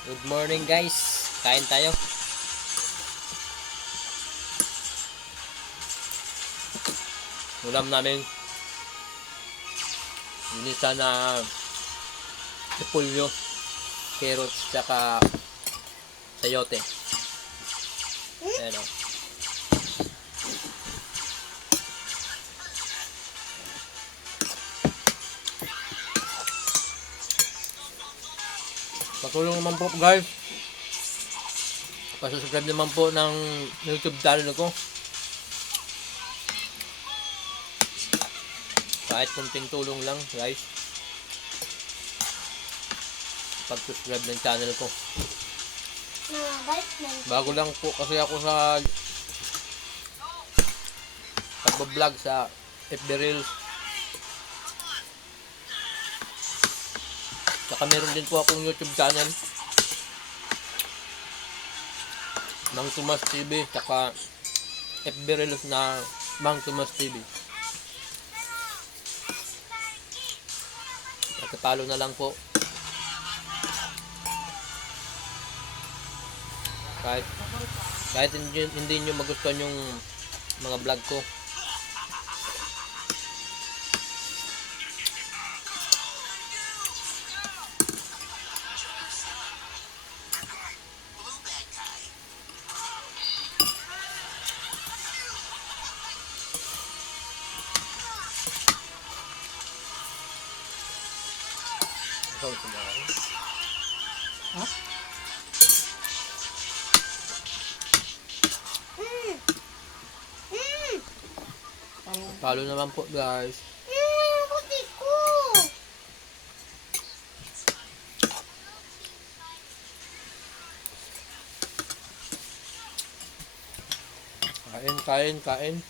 Good morning guys. Kain tayo. Ulam namin minisa na repolyo, carrots, tsaka sayote. Ayan o. Patulong naman po guys. Pasubscribe naman po ng YouTube channel ko. Kahit kunting tulong lang guys. Pag-subscribe ng channel ko. Bago lang po kasi ako sa pag-vlog sa FB Reels. Saka meron din po akong YouTube channel. Mang Tomas TV. Saka FB Reels na Mang Tomas TV. Palo na lang po. Kahit hindi nyo magustuhan yung mga vlog ko. Ha? Palo naman po guys. Puti ko. Kain.